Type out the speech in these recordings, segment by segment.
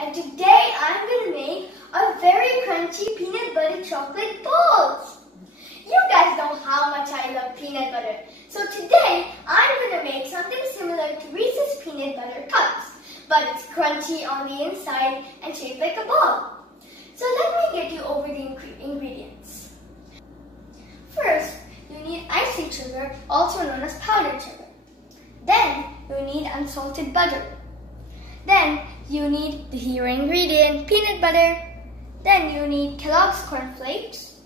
and today I'm going to make a very crunchy peanut butter chocolate balls. You guys know how much I love peanut butter. So today I'm going to make something similar to Reese's peanut butter cups, but it's crunchy on the inside and shaped like a ball. So let me get you over the ingredients. First, you need icing sugar, also known as powdered sugar. Then you need unsalted butter. Then you need the hero ingredient, peanut butter. Then you need Kellogg's cornflakes.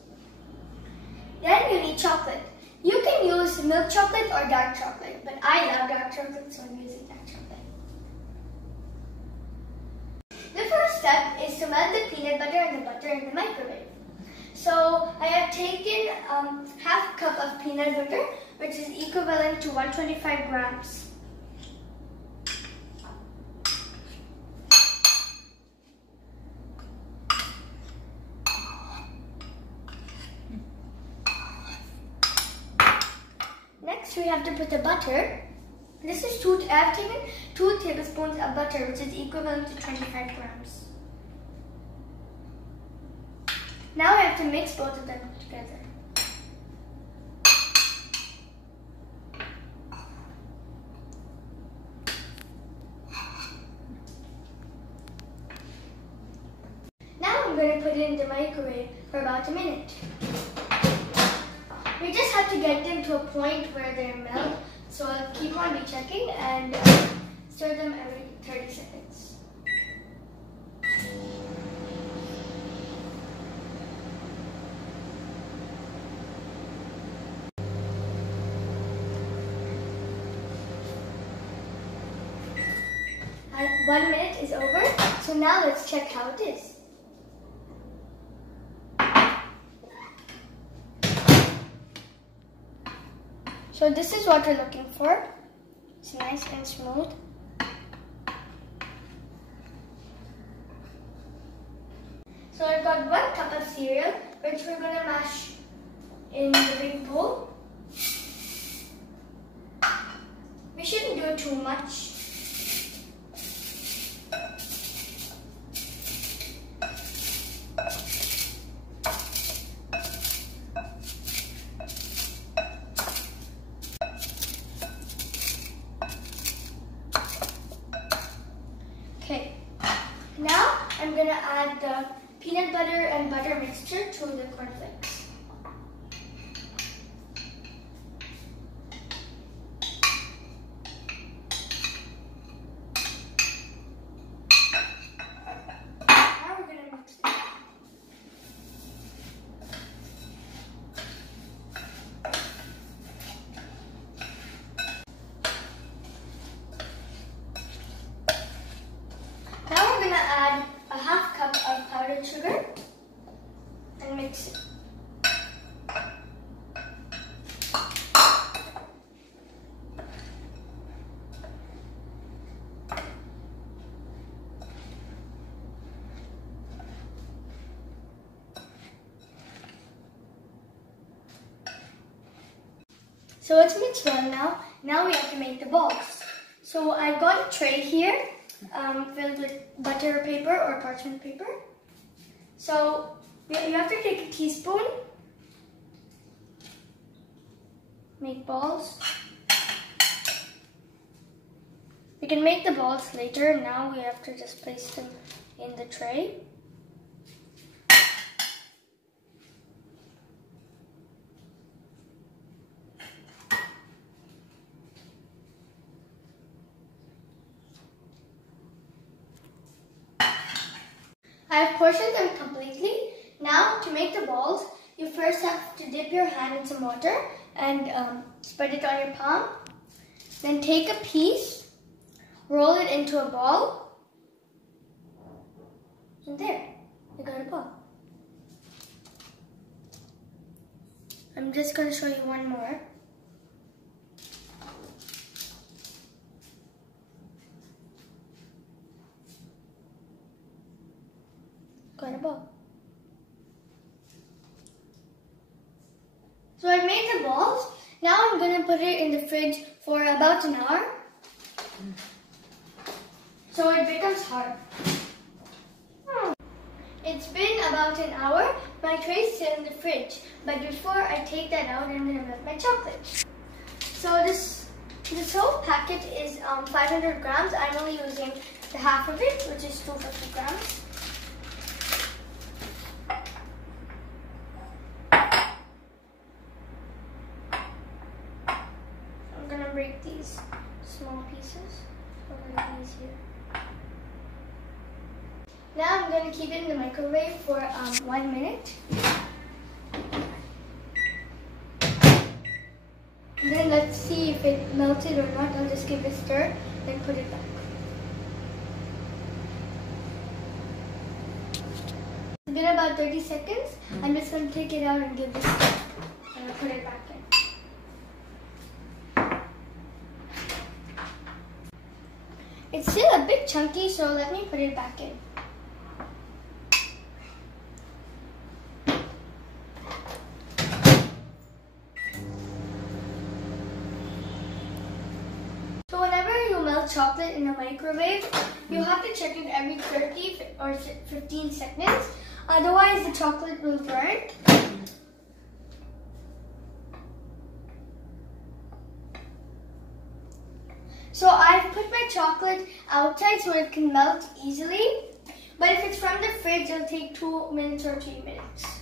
Then you need chocolate. You can use milk chocolate or dark chocolate, but I love dark chocolate, so I'm using dark chocolate. The first step is to melt the peanut butter and the butter in the microwave. So I have taken half cup of peanut butter, which is equivalent to 125 grams. Next, we have to put the butter. I have taken 2 tablespoons of butter, which is equivalent to 25 grams. Now I have to mix both of them together. Now I'm going to put it in the microwave for about a minute. We just have to get them to a point where they melt, so I'll keep on rechecking and stir them every 30 seconds. And 1 minute is over, so now let's check how it is. So this is what we're looking for. It's nice and smooth. So I've got 1 cup of cereal, which we're going to mash in the big bowl. We shouldn't do too much. Okay, now I'm going to add the peanut butter and butter mixture to the cornflakes. Now we're going to mix it. Now we're going to add a half cup of powdered sugar and mix it. So it's mixed well now. Now we have to make the balls. So I've got a tray here filled with butter paper or parchment paper. So you have to take a teaspoon, make balls. We can make the balls later. Now we have to just place them in the tray. I have portioned them completely. Now to make the balls, you first have to dip your hand in some water and spread it on your palm. Then take a piece, roll it into a ball, and there, you got a ball. I'm just going to show you one more. Got a ball. So I made the balls. Now I'm going to put it in the fridge for about an hour. So it becomes hard. It's been about an hour. My tray is still in the fridge. But before I take that out, I'm going to melt my chocolate. So this whole packet is 500 grams. I'm only using the half of it, which is 250 grams. I'm going to break these small pieces. Over these here. Now I'm going to keep it in the microwave for 1 minute. And then let's see if it melted or not. I'll just give it a stir, then put it back. It's been about 30 seconds. I'm just going to take it out and give this a stir. And I'll put it back in. It's still a bit chunky, so let me put it back in. So whenever you melt chocolate in a microwave, you have to check it every 30 or 15 seconds. Otherwise, the chocolate will burn. So I've put my chocolate outside so it can melt easily. But if it's from the fridge, it'll take 2 minutes or 3 minutes.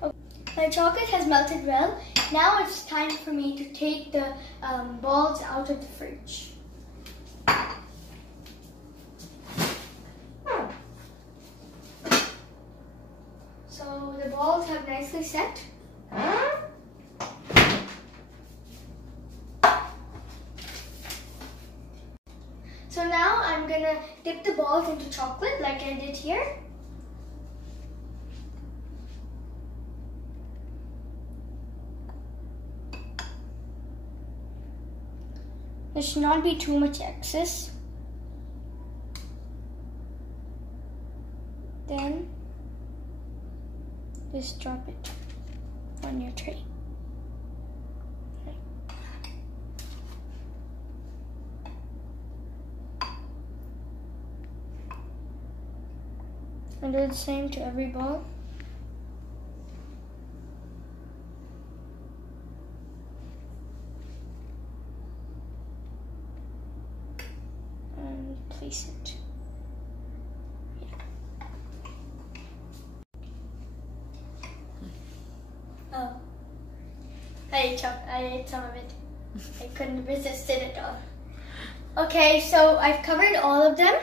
Okay. My chocolate has melted well. Now it's time for me to take the balls out of the fridge. So the balls have nicely set. So now I'm gonna dip the balls into chocolate like I did here. There should not be too much excess. Then just drop it on your tray. And do the same to every ball. And place it. Oh, I ate some of it. I couldn't resist it at all. Okay, so I've covered all of them.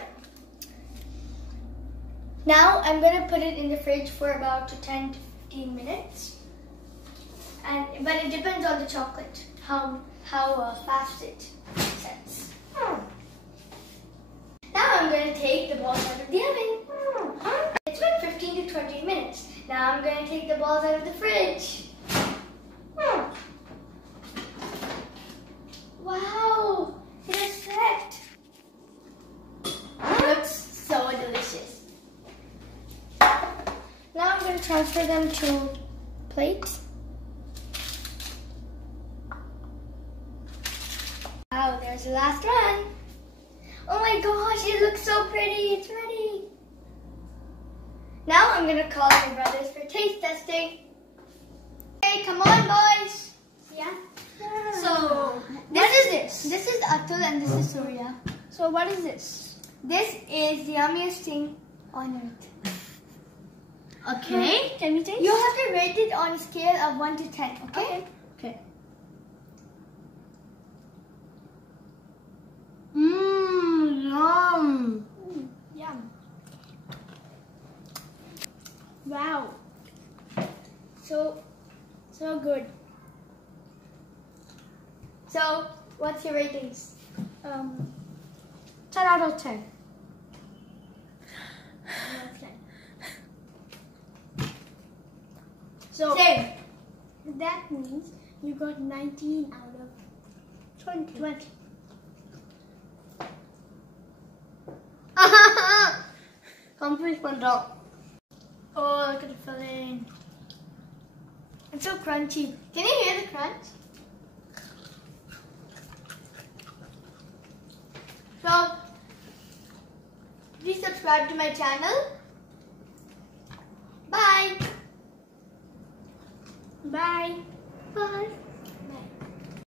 Now I'm going to put it in the fridge for about 10 to 15 minutes. But it depends on the chocolate, how fast it sets. Now I'm going to take the balls out of the oven. It's been 15 to 20 minutes. Now I'm going to take the balls out of the fridge. Wow, it is set. It looks so delicious. Now I'm going to transfer them to plates. Wow, there's the last one. Oh my gosh, it looks so pretty. It's ready. Now I'm going to call my brothers for taste testing. Hey, come on, boys. Yeah. So, what is this? This is Atul and this is Surya. So, what is this? This is the yummiest thing on earth. Okay. Can we taste? You have to rate it on a scale of 1 to 10, okay? Okay. Yum. Yum. Wow. So good. So, what's your ratings? 10 out of 10. So, same. That means you got 19 out of 20. Complete one drop. Oh, look at the filling. It's so crunchy. Can you hear the crunch? So, please subscribe to my channel Bye. Bye.